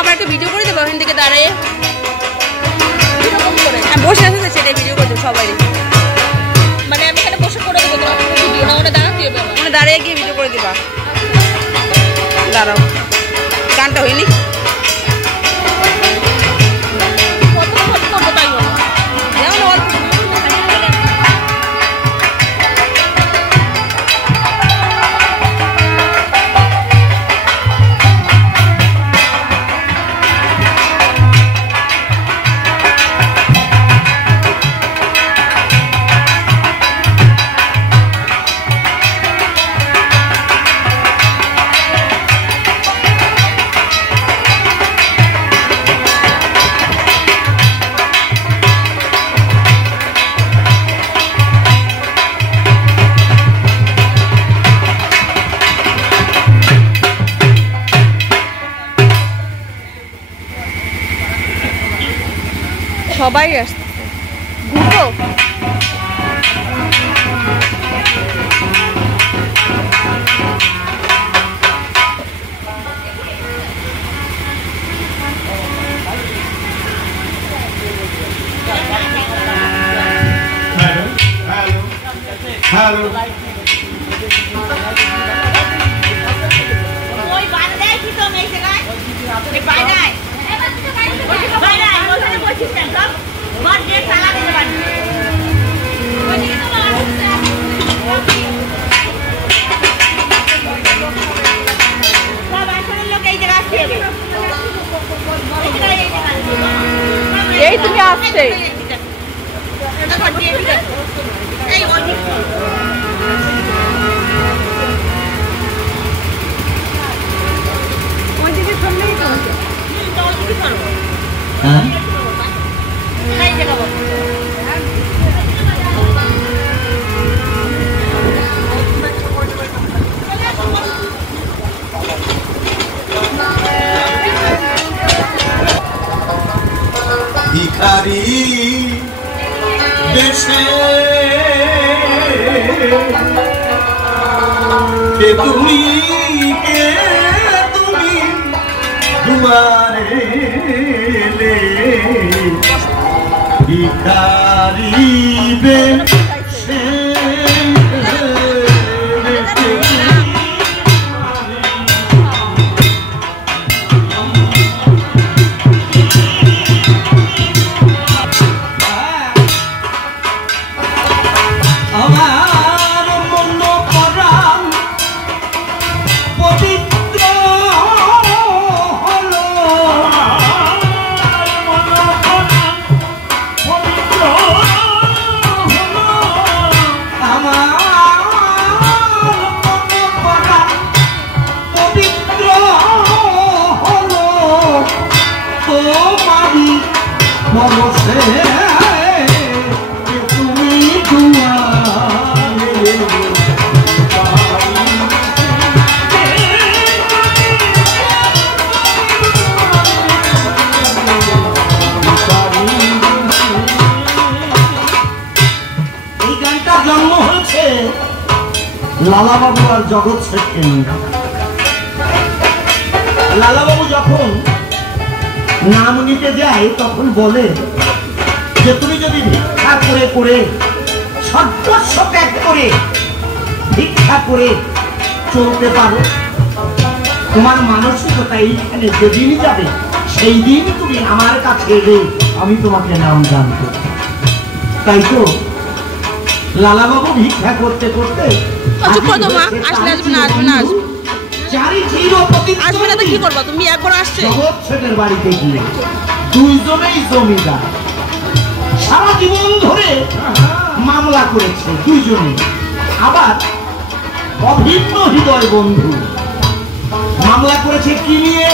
আবার একটা ভিডিও করে দেবো ওখান থেকে দাঁড়িয়ে বসে আছে সেটাই ভিডিও করে দেবো সবাই মানে আমি এখানে বসে করে দেবো তোমার ভিডিও না ওটা দাঁড়াতে হবে মানে দাঁড়িয়ে গিয়ে ভিডিও করে দিবা দাঁড়াও গানটা হয়নি সবাই আসছে ঘুরবো হ্যালো ওই বাইরে দেয় কি তো এই জায়গায় এই বাইরে বাইরে ওখানে বসিস না সব বাদ দিয়ে তালা দিতে পারবি ওইদিকে তো আসছে সব আসলে লোক এই জায়গা আসছে এই তুমি আসছে এই ওইদিকে ওইদিকে সামনেই তো ওইদিকে করবো হ্যাঁ এই জায়গা বল ভিখারি দেশে কে তুমি দুয়ারে এলে ভিখারি দেশে লালা বাবু আর জগৎ শেঠকে নিয়ে। লালা বাবু যখন নাম নিতে যায় তখন বলে যে তুমি যদি ভিক্ষা করে করে সর্বস্ব ত্যাগ করে ভিক্ষা করে চলতে পারো, তোমার মানসিকতা এইখানে যেদিন যাবে সেই দিন তুমি আমার কাছে এলে আমি তোমাকে নাম জানবো। তাই তো লালা বাবু ভিক্ষা করতে করতে আসবে না তো কি করবা তুমি? একবার আসছে জগৎ শেঠের বাড়িতে গিয়ে দুইজনেই জমিদার, সারা জীবন ধরে মামলা করেছে দুইজনে, আবার অভিন্ন হৃদয় বন্ধু। মামলা করেছে কি নিয়ে?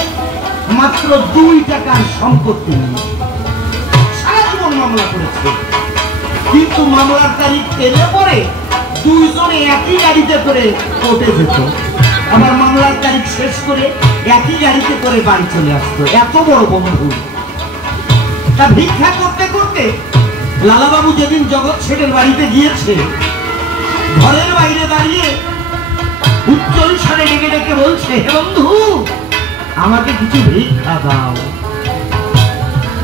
মাত্র 2 টাকার সম্পত্তি নিয়ে সারা জীবন মামলা করেছে। কিন্তু মামলার তারিখ এলে পরে দুইজনে একই গাড়িতে করে কোর্টে যেত, আবার মামলার তারিখ শেষ করে একই গাড়িতে করে বাড়ি চলে আসতো। এত বড় বন্ধু। তা ভিক্ষা করতে করতে লালাবাবু যেদিন জগৎ শেঠের বাড়িতে গিয়েছে, ঘরের বাইরে দাঁড়িয়ে উজ্জ্বল স্বরে ডেকে ডেকে বলছে, হে বন্ধু আমাকে কিছু ভিক্ষা দাও।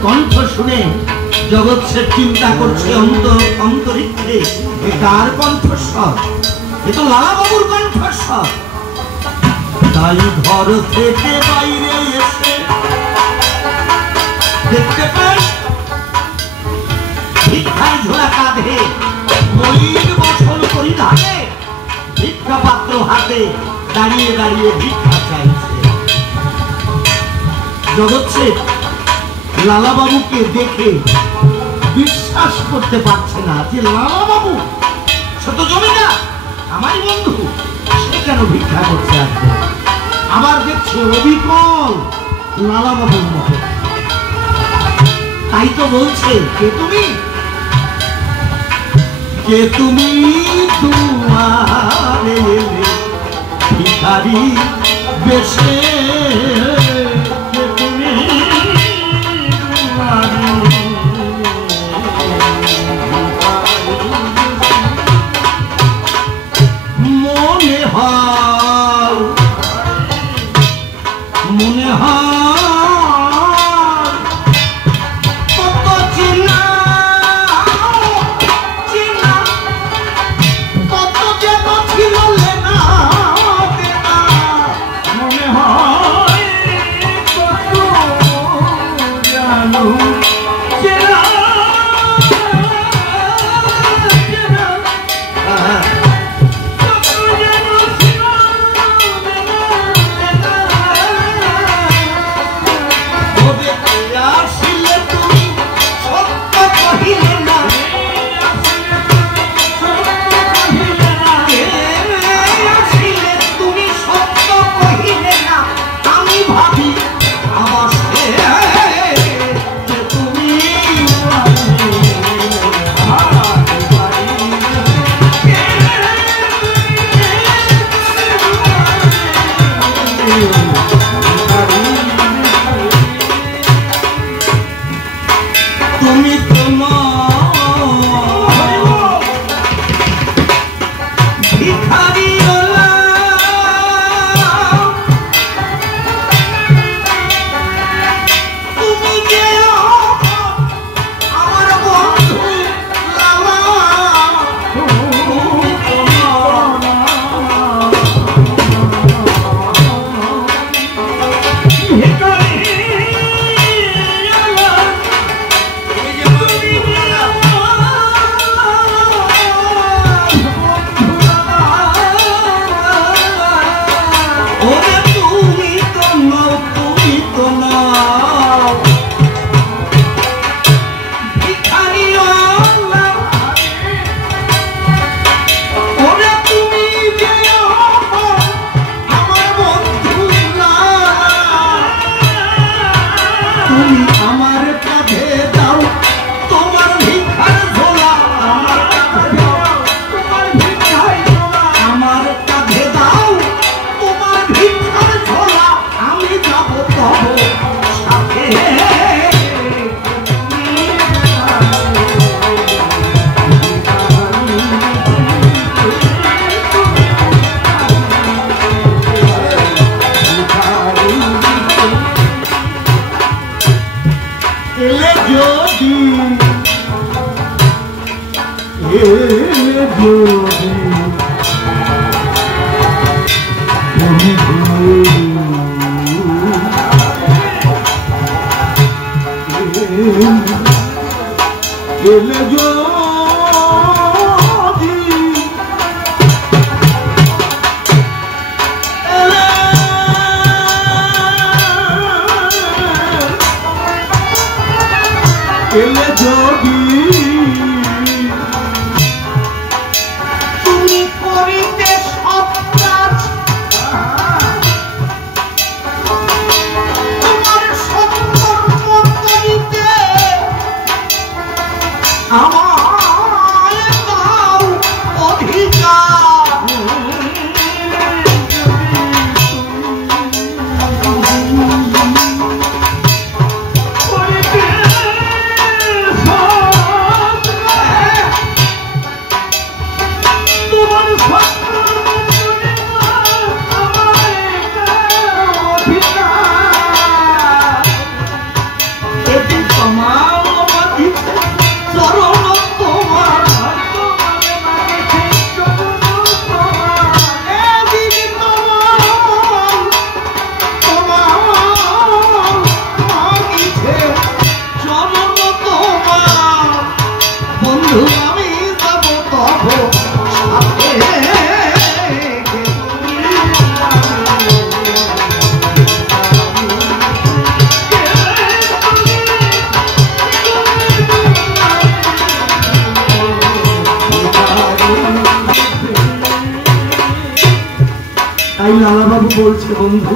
কণ্ঠ শুনে জগৎ সে চিন্তা করছে অন্তরিক্ষে, এ কার কণ্ঠস্বর? এ তো লালা বাবুর কণ্ঠস্বর। তাই ঘর থেকে বাইরে এসে দেখতে পাই ভিক্ষার ঝোলা কাঁধে, মলিন বসন পরিধানে, ভিক্ষা পাত্র হাতে দাঁড়িয়ে দাঁড়িয়ে ভিক্ষা চাইছে। জগৎ শেঠ লালা বাবুকে দেখে বিশ্বাস করতে পারছে না যে লালা বাবু সে তো জমিদার, আমারই বন্ধু, সে কেন ভিক্ষা করছে আজকে। আবার দেখছে অবিকল লালা বাবুর মতো। তাই তো বলছে, কে তুমি? কে তুমি দুয়ারে এলে ভিখারি বেশে, কে তুমি মনে হয় মনে হয় কত চেনা চেনা, কত যেন ছিল লেনা দেনা। মনে হয় কত জানো চেনা চেনা, কত যেন ছিল লেনা দেনা। ওরে আসিলে তুমি সত্য কহিলে না, আসিলে তুমি সত্য কহিলে না। আমি ভাবি আমার সে যে তুমি তুমি তোমার ভিখারি ওলা, তুমি যে আমার বন্ধু লালা, তুমি তোমার ভিখারি ওলা। ওরে তুমি তো নাও, তুমি তো নাও ভিখারি ওলা। ওরে তুমি যে আমার বন্ধু লালা, তুমি আমার কাঁধে দাও তোমার ভিক্ষার ঝোলা, আমার কাঁধে দাও তোমার ভিক্ষার ঝোলা, আমার কাঁধে দাও তোমার ভিক্ষার ঝোলা। আমি যাব তব সাথে। এলে যদি এলে যদি এলে যদি তুমি করিতে সব কাজ, তোমার সৎকর্ম করিতে আমায় দাও অধিকার। করিতে সব লালাবাবু বলছে, বন্ধু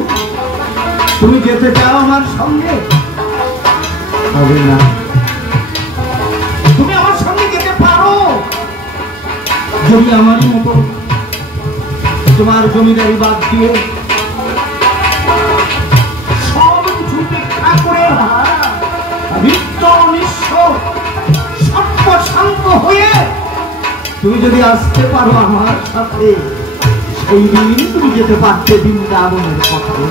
তুমি যেতে চাও আমার সঙ্গে? হবে না। তুমি আমার সঙ্গে যেতে পারো যদি আমারই মতো তোমার জমিদারি বাদ দিয়ে সব কিছু উপেক্ষা করে নিত্য নিঃস্ব সর্বশান্ত হয়ে তুমি যদি আসতে পারো আমার সাথে, সেই দিনই তুমি যেতে পারতে বৃন্দাবনের পথে।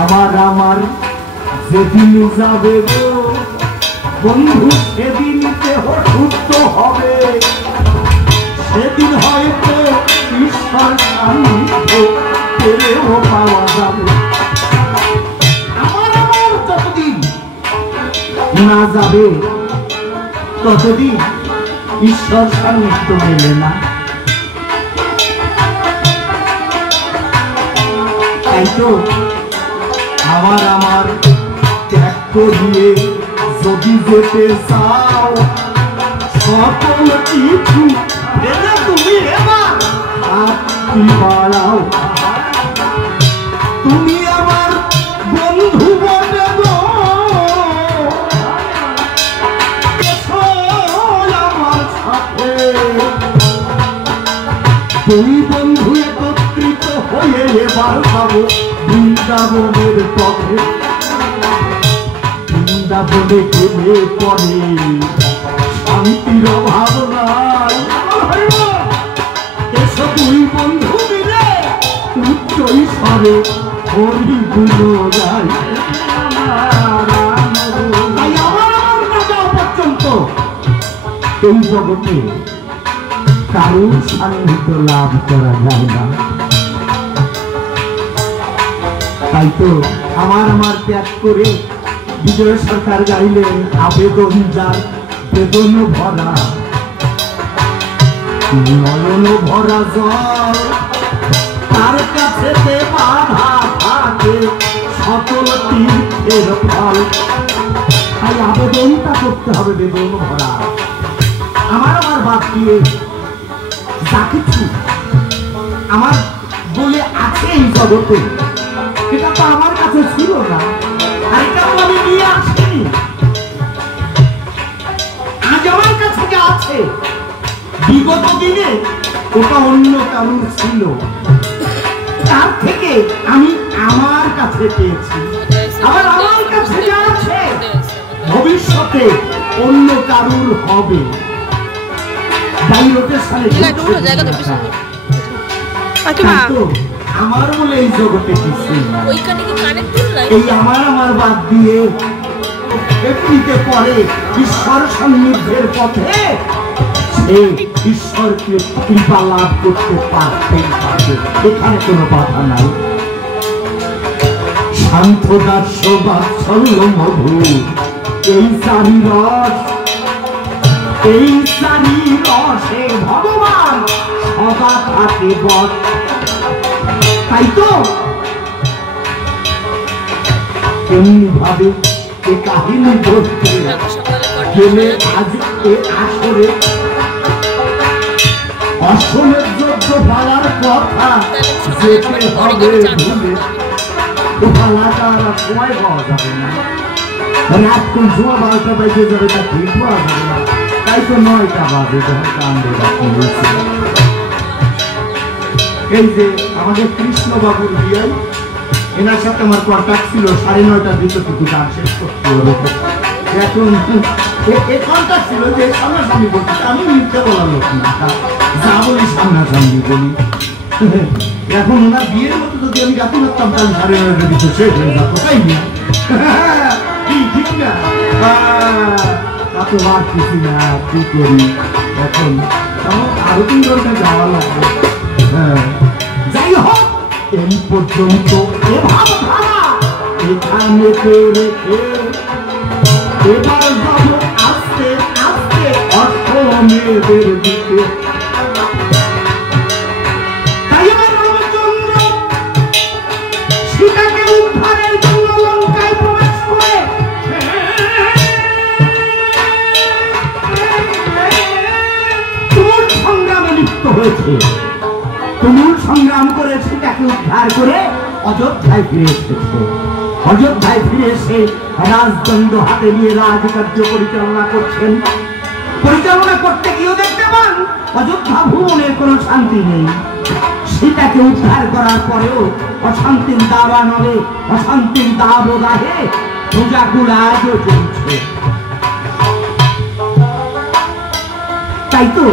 আমার যেদিন যাবে গো বন্ধু, সেদিন দেহ শুদ্ধ হবে, সেদিন হয়তো ঈশ্বর সান্নিধ্য পেলেও পাওয়া যাবে। আমার যতদিন না যাবে ততদিন ঈশ্বর সান্নিধ্য মেলে না। তাই তো আমার ত্যাগ করিয়ে যদি যেতে চাও, সকল কিছু ফেলে তুমি এবার হাতটি বাড়াও। তুমি আমার বন্ধু বটে গো, এসো আমার সাথে। দুই বন্ধু একত্রিত হয়ে এবার যাবো বৃন্দাবনের পথে। বৃন্দাবনে গেলে পরে শান্তির অভাব নাই। এসব দুই বন্ধু মিলে উচ্চ ঈশ্বরে হরি গুলো যায়। তাই আমার না যাওয়া পর্যন্ত এই জগতে কারোর সান্নিধ্য লাভ করা যায় না। তাই তো আমার ত্যাগ করে বিজয় সরকার গাইলেন, আবেদন যার বেদন ভরা, নয়ন ভরা জল, তার কাছে বাধা থাকে সকল তীর্থের ফল। তাই আবেদনটা করতে হবে বেদন ভরা। আমার বাদ দিয়ে যা কিছু আমার বলে আছে এই জগতে, এটা তো আমার কাছে ছিল না, আর এটা তো আমি নিয়ে আসিনি। আজ আমার কাছে যা আছে বিগত দিনে ওটা অন্য কারোর ছিল, তার থেকে আমি আমার কাছে পেয়েছি। আবার আমার কাছে যা আছে ভবিষ্যতে অন্য কারোর হবে। আমার বলে এই জগতে কিছু এই আমার বাদ দিয়ে একটিতে পরে ঈশ্বর সান্নিধ্যের পথে সে ঈশ্বরকে কৃপা লাভ করতে পারতেই পারবে, এখানে কোনো বাধা নাই। শান্ত দাস্য বাৎসল্য মধু এই চারি রস, এই চারি রসে ভগবান সদা থাকে বস। তাই তো এমনি ভাবে এ কাহিনী ধরতে গেলে আজ এ আসরে অসমের যোগ্য পালার কথা যেতে হবে ভুলে। ও পালাটা সময় পাওয়া যাবে না, রাত কোন সময় 12টা বাজে যাবে তা ঠিক পাওয়া যাবে না। তাই তো 9টা বাজে যখন কাণ্ড রাখি। এই যে আমাদের কৃষ্ণ বাবুর বিয়াই, এনার সাথে আমার কন্ট্যাক্ট ছিল 9:30টার ভিতর কিন্তু গান শেষ করতে হবে। এখন এ কন্ট্যাক্ট ছিল যে সামনাসামনি বলতে, আমি মিথ্যে বলার লোক না, যা বলি সামনাসামনি বলি। এখন ওনার বিয়ের মতো যদি আমি গাতি করতাম তাহলে 9:30টার ভিতর শেষ হয়ে যাবো, তাই না? ঠিক না? তা তো ভাবতেছি না কি করি এখন, আরো 3 ঘন্টা যাওয়া লাগবে। যাই হোক, এই পর্যন্ত এখানে রেখে এবার যাব আস্তে আস্তে অষ্টমেদের দিকে। তাই আমার রামচন্দ্র সীতাকে উদ্ধারের জন্য লঙ্কায় প্রবেশ করে তুমুল সংগ্রামে লিপ্ত হয়েছে। তুমুল সংগ্রাম করে সীতাকে উদ্ধার করে অযোধ্যায় ফিরে এসেছে। অযোধ্যায় ফিরে এসে রাজদণ্ড হাতে নিয়ে রাজকার্য পরিচালনা করছেন। পরিচালনা করতে গিয়েও দেখতে পান অযোধ্যা ভুবনের কোনো শান্তি নেই। সীতাকে উদ্ধার করার পরেও অশান্তির দাবা নলে অশান্তির দাবদাহে পূজাকুল আজও চলছে। তাই তো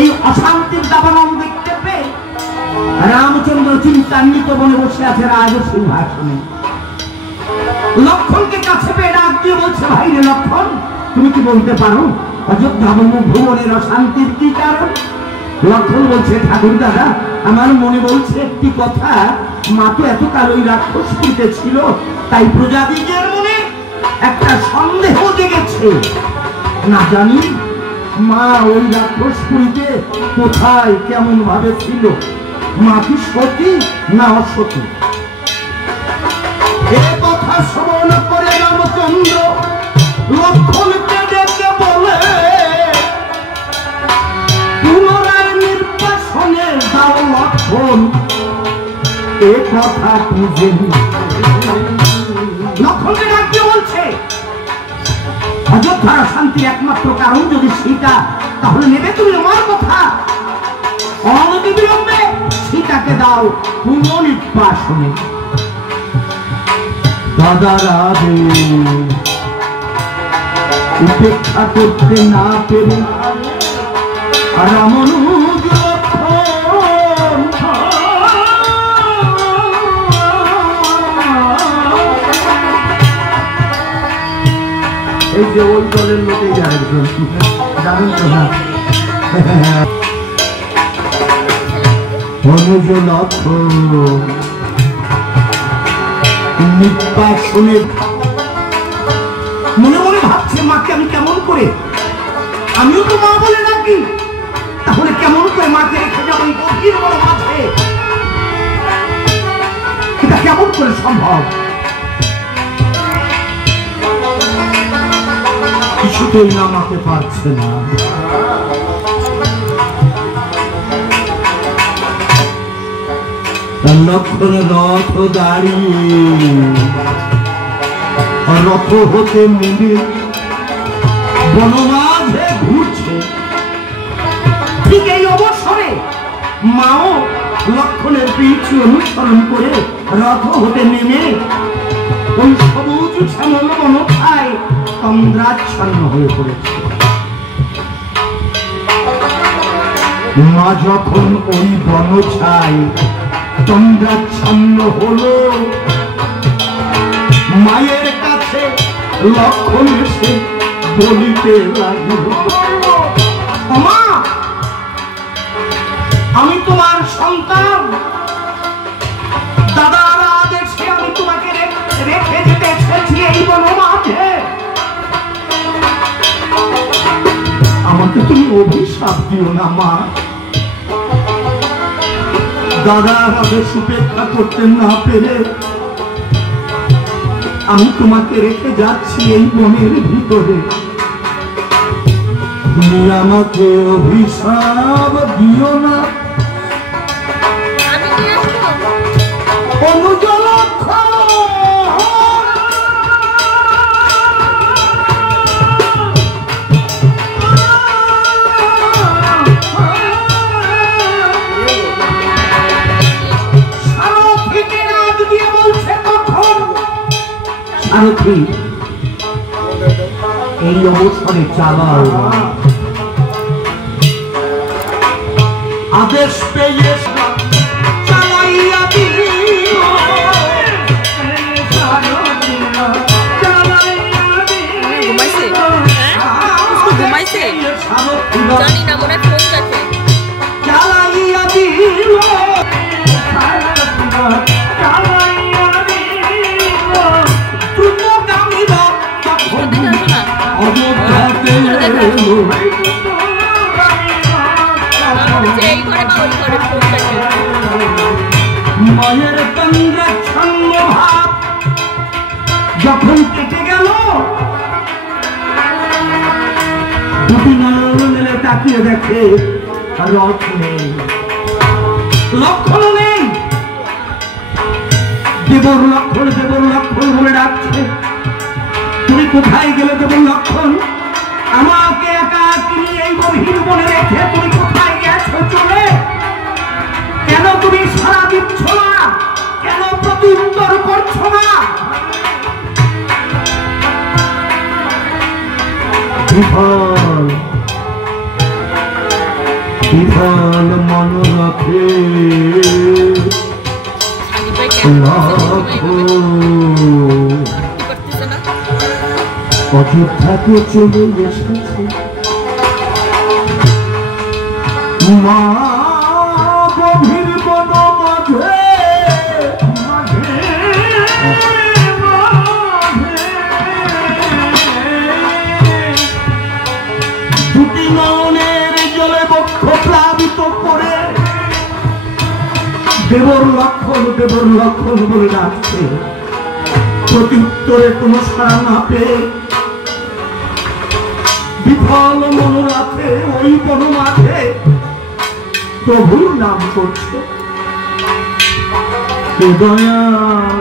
এই অশান্তির দাবানল দেখতে পেয়ে রামচন্দ্র চিন্তান্বিত বনে বসে আছে রাজ সিংহাসনে। লক্ষণকে কাছে পেয়ে ডাক দিয়ে বলছে, ভাই রে লক্ষণ, তুমি কি বলতে পারো অযোধ্যা ভুবনের অশান্তির কি কারণ? লক্ষণ বলছে, ঠাকুর দাদা, আমার মনে বলছে একটি কথা, মা তো এতকাল ওই রাক্ষসপুরীতে ছিল, তাই প্রজাদিগের মনে একটা সন্দেহ জেগেছে। না জানি মা ওই রাক্ষসপুরীতে কোথায় কেমন ভাবে ছিল, মা কি সতী না অসতী? এ কথা শ্রবণ করে রামচন্দ্র লক্ষণকে ডেকে বলে, পুনরায় নির্বাসনে দাও লক্ষণ, এ কথা বুঝে লক্ষণকে ডাকতে বলছে, অযোধ্যার শান্তির একমাত্র কারণ যদি সীতা, তাহলে নেবে তুমি আমার কথা? অনতিবিলম্বে সীতাকে দাও পুনর্নির্বাসনে। দাদারা উপেক্ষা করতে না পেরে রামানুজ এই যে ওই দলের লোকেই জানেন তো না, অনুজ লক্ষণ নির্বাসনে মনে মনে ভাবছে, মাকে আমি কেমন করে, আমিও তো মা বলে নাকি, তাহলে কেমন করে মাকে রেখে যাবো এই গভীর বড় মাঠে? এটা কেমন করে সম্ভব? কিছুতেই নামাতে পারছে না। লক্ষণ রথ দাঁড়িয়ে রথ হতে নেমে বনমাঝে ঘুরছে। ঠিক এই অবসরে মাও লক্ষণের পিছু অনুসরণ করে রথ হতে নেমে ওই সবুজ শ্যামল বনছায় তন্দ্রাচ্ছন্ন হয়ে পড়েছে। মা যখন ওই বনছায় তন্দ্রাচ্ছন্ন হলো, মায়ের কাছে লক্ষণ এসে বলিতে লাগল, মা, আমি তোমার সন্তান, দাদার আদেশে আমি তোমাকে রেখে যেতে এসেছি এই বনমাঝে। আমাকে তুমি অভিশাপ দিও না মা। দাদার আদেশ উপেক্ষা করতে না পেরে আমি তোমাকে রেখে যাচ্ছি এই বনের ভিতরে। তুমি আমাকে অভিশাপ দিও না। অনুজ লক্ষণ সারথি এই অবসরে চালাও। আদেশ পেয়ে চালাইয়া জানি না, মনে ফোন গেছে, চালাইয়া দিল মায়ের তন্দ্রাচ্ছন্ন ভাব যখন কেটে গেল, দুটি নয়ন মেলে তাকিয়ে দেখে রথ নেই। লক্ষণ নেই। দেবর লক্ষণ বলে ডাকছে। তুমি কোথায় গেলে দেবর লক্ষণ? আমাকে একা নিয়ে এই গভীর বনে রেখে তুমি কোথায় গেছো চলে? কেন তুমি সারা দিচ্ছ না? কেন প্রত্যুত্তর করছো না? বিফল মন রাখে অযোধ্যাকে চলে এসেছে মা গভীর বন মাঝে দুটি নয়নের জলে বক্ষ প্লাবিত করে দেবর লক্ষণ বলে ডাকছে। প্রত্যুত্তরে কোনো সাড়া না পেয়ে বিফল মনোরাথে ওই বনমাঝে প্রভুর নাম করছে। দয়াল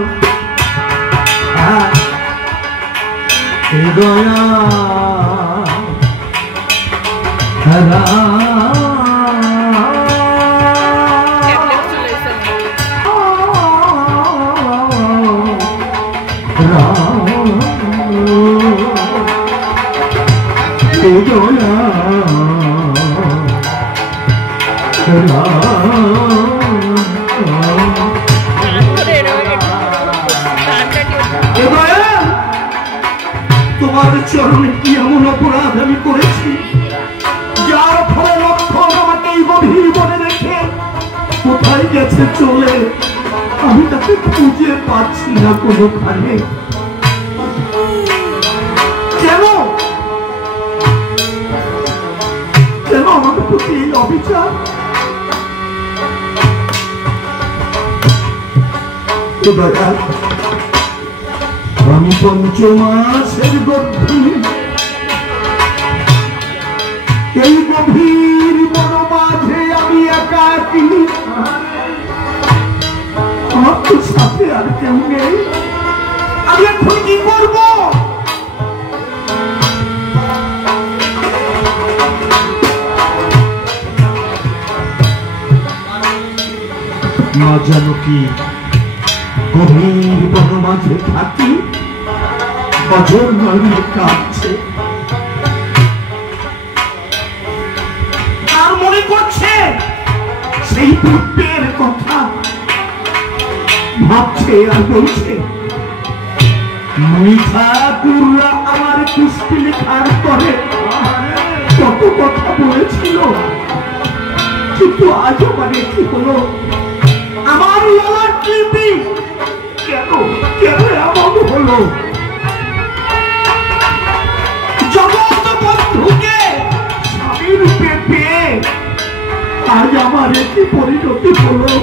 তোমার চরণে কি এমন অপরাধ আমি করেছি যার ফলে লক্ষণ আমাকে এই গভীর বনে রেখে কোথায় গেছে চলে? আমি তাকে খুঁজে পাচ্ছি না কোনোখানে। কেন আমার প্রতি এই অবিচার? আমি পঞ্চমাসের গর্ভিণী এই গভীর বন মাঝে আমি একাকী। আমার তো সাথে আর কেউ নেই। আমি এখন কি করব? না জানো কি গভীর বন মাঝে থাকি বছর নয় কাটছে আর মনে করছে সেই পূর্বের কথা ভাবছে আর বলছে ঠাকুররা আমার কুস্তি লেখার পরে কত কথা বলেছিল, কিন্তু আজও মানে কি হলো আমার ললার লিপি কেন এমন হলো? জগৎ বন্ধুকে স্বামী রূপে পেয়ে আজ আমার একটি পরিণতি হলো।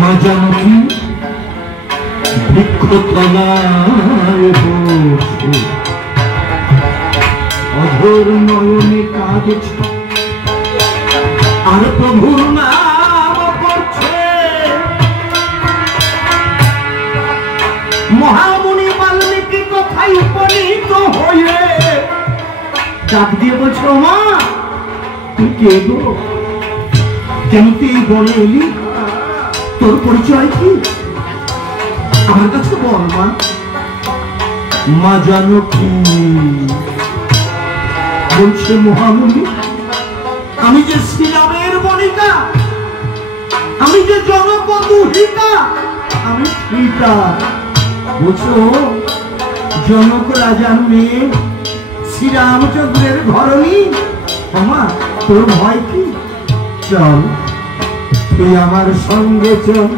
মা জানকী বৃক্ষতলায় বসে অধর নয়নে কাঁদছে আর প্রভুর নাম করছে। মহামুনি বাল্মীকি কথায় উপনীত হয়ে ডাক দিয়ে বলছো, মা তুই কে গো? কেন তুই বলে এলি? তোর পরিচয় কি আমার কাছে বল মা। মা জানকী বলছে, মহামুনি আমি যে শ্রীরামের বনিতা, আমি যে জনক দুহিতা, আমি সীতা। বুঝছো জনক রাজার মেয়ে শ্রীরামচন্দ্রের ঘরণী। মা তোর ভয় কি? চল তুই আমার সঙ্গে চল।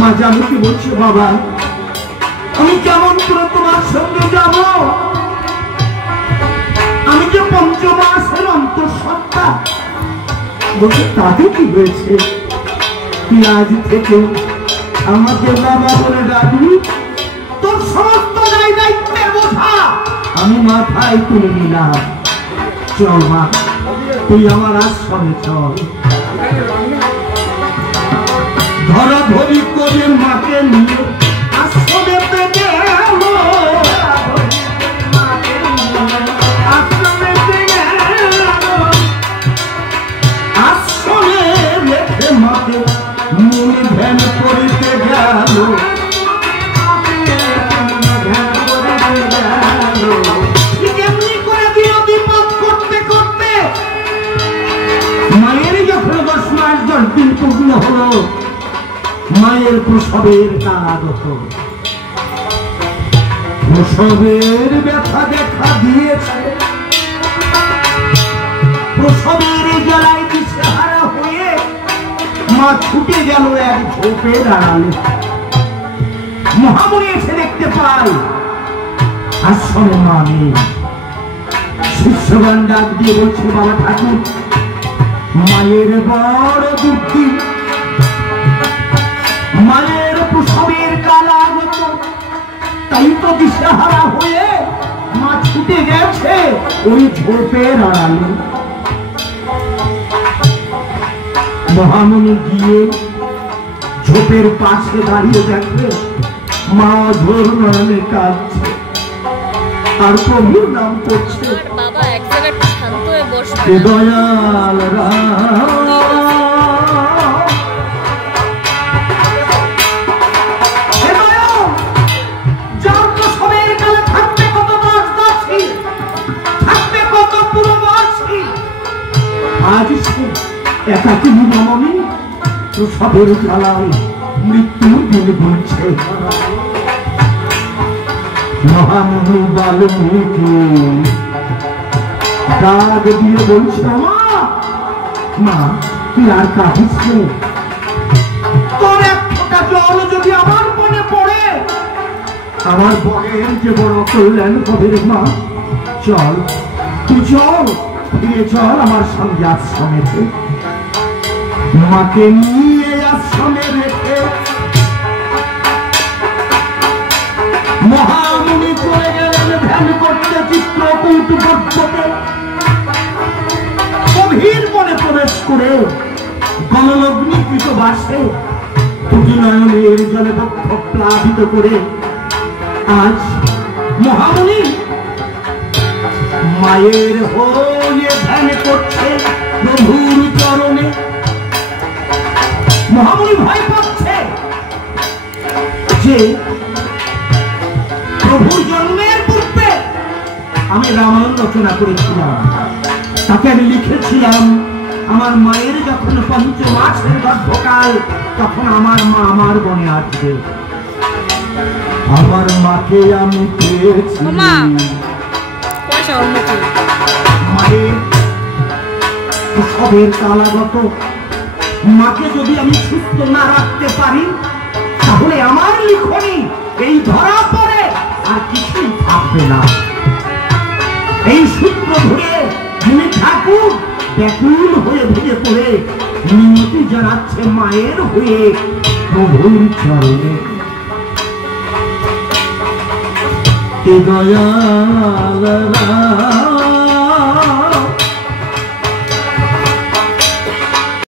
মা জানকী বলছে, বাবা আমি কেমন করে তোমার সঙ্গে যাব? আমি যে পঞ্চমাসের অন্তঃসত্ত্বা। বলছে, তাতে কি হয়েছে? তুই আজ থেকে আমাকে বাবা বলে ডাকবি। তোর সমস্ত দায় দায়িত্বের বোঝা আমি মাথায় তুলে নিলাম। চল মা, তুই আমার আশ্রমে চল। ধরাধরি করে মাকে নিয়ে আশ্রমেতে গেল, আশ্রমে রেখে মাকে মনে ধ্যান করিতে গেল। এমনি করে বিরোধীপদ করতে করতে মায়ের যখন 10 মাস 10 দিন পূর্ণ হলো, মায়ের প্রসবের কারাগত, প্রসবের ব্যথা দেখা দিয়েছে। প্রসবের জ্বালায় দিশেহারা হয়ে মা ছুটে গেল এক ঝোপের আড়ালে। মহামুনি এসে দেখতে পায় আশ্রমে মা নেই। শিষ্যগণ ডাক দিয়ে বলছে, বাবা ঠাকুর, মায়ের বড় দুঃখী, মায়ের প্রসবের কালাগত, তাই তো দিশেহারা হয়ে মা ছুটে গেছে ওই ঝোপের আড়ালে। মহামুনি গিয়ে ঝোপের পাশে দাঁড়িয়ে দেখে মা ঝোর নয়নে কাঁদছে আর প্রভুর নাম করছে। বাবা এক জায়গায় শান্ত হয়ে বসবে। দয়াল যার প্রসবের কালে থাকবে কত দশদশী, থাকবে কত পুরবর্ষী, আজ সে একাকিনী রমণী প্রসবের জ্বালায় মৃত্যুর দিন বলছে। মহামুনি বাল্মীকি ডাক দিয়ে বলছে, মা তুই আর কাঁদিস নে? তোর এক ফোঁটা জল যদি আমার মনে পড়ে, আমার বনের যে বড় কল্যাণ হবে রে মা। চল, তুই চল, ফিরে চল আমার সঙ্গে আশ্রমেতে। মাকে নিয়ে আশ্রমে রেখে মহামুনি চলে গেলেন ধ্যান করতে চিত্রকূট পর্বতে। গভীর মনে প্রবেশ করে গললগ্নিকৃত বাসে দুটি নয়নের জলে বক্ষ প্লাবিত করে আজ মহামুনি মায়ের হয়ে ধ্যান করছে প্রভুর চরণে। মহামুনি ভয় পাচ্ছে যে প্রভুর জন্মের পূর্বে আমি রামায়ণ রচনা করেছিলাম, তাকে আমি লিখেছিলাম আমার মায়ের যখন 5 মাসের গর্ভকাল, তখন আমার মা আমার বনে আসবে। আমার মাকে আমি পেয়েছি। মায়ের প্রসবের কালাগত, মাকে যদি আমি সুস্থ না রাখতে পারি, তাহলে আমার লিখনি এই ধরা পড়ে আর কিছুই থাকবে না। এই সূত্র ধরে যিনি ঠাকুর ব্যাকুল হয়ে ভেঙে পড়ে মিনতি জানাচ্ছে মায়ের হয়ে প্রভুর চরণে। দয়াল